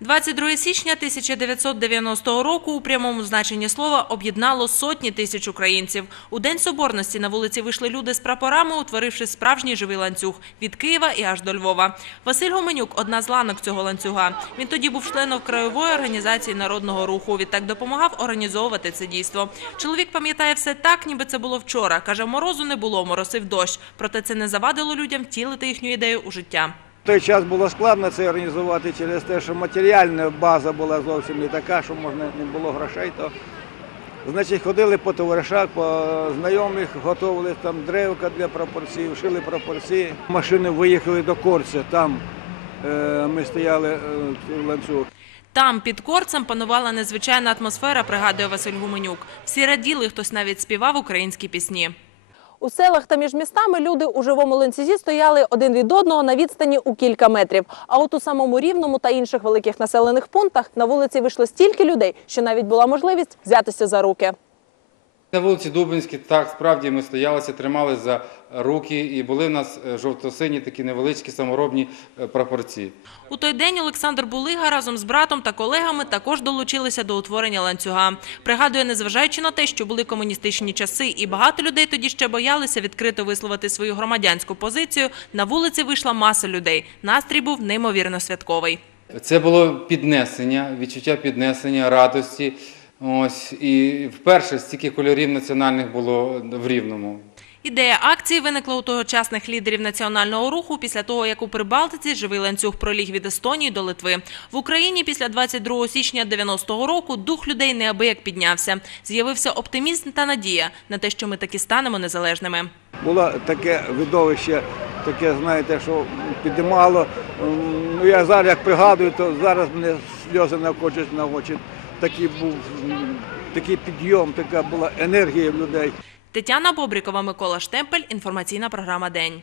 22 січня 1990 року у прямому значенні слова об'єднало сотні тисяч українців. У День Соборності на вулиці вийшли люди з прапорами, утворивши справжній живий ланцюг від Києва і аж до Львова. Василь Гоменюк – одна з ланок цього ланцюга. Він тоді був членом краєвої організації народного руху. Відтак допомагав організовувати це дійство. Чоловік пам'ятає все так, ніби це було вчора. Каже, морозу не було, моросив дощ. Проте це не завадило людям втілити їхню ідею у життя. Той час було складно це організувати через те, що матеріальна база була зовсім не така, що можна не було грошей. То значить ходили по товаришах, по знайомих, готували там древка для пропорцій, шили пропорції. Машини виїхали до Корця, там е, ми стояли е, в ланцюг. Там під корцем панувала незвичайна атмосфера, пригадує Василь Гуменюк. Всі раділи, хтось навіть співав українські пісні. У селах та між містами люди у живому ланцюзі стояли один від одного на відстані у кілька метрів. А от у самому рівному та інших великих населених пунктах на вулиці вийшло стільки людей, що навіть була можливість взятися за руки. На вулиці Дубинській так справді ми стоялися, тримали за руки, і були в нас е, жовто-сині такі невеличкі саморобні е, прапорці. У той день Олександр Булига разом з братом та колегами також долучилися до утворення ланцюга. Пригадує, незважаючи на те, що були комуністичні часи, і багато людей тоді ще боялися відкрито висловити свою громадянську позицію. На вулиці вийшла маса людей. Настрій був неймовірно святковий. Це було піднесення, відчуття піднесення, радості. Ось і вперше стільки кольорів національних було в Рівному. Ідея акції виникла у тогочасних лідерів національного руху після того, як у Прибалтиці живий ланцюг проліг від Естонії до Литви. В Україні після 22 січня 90-го року дух людей неабияк піднявся. З'явився оптимізм та надія на те, що ми таки станемо незалежними. Було таке видовище, таке, знаєте, що підіймало. Ну, я зараз як пригадую, то зараз мене сльози навкочуть на очі. Такий був такий підйом, така була енергія в людей. Тетяна Бобрікова, Микола Штемпель. Інформаційна програма День.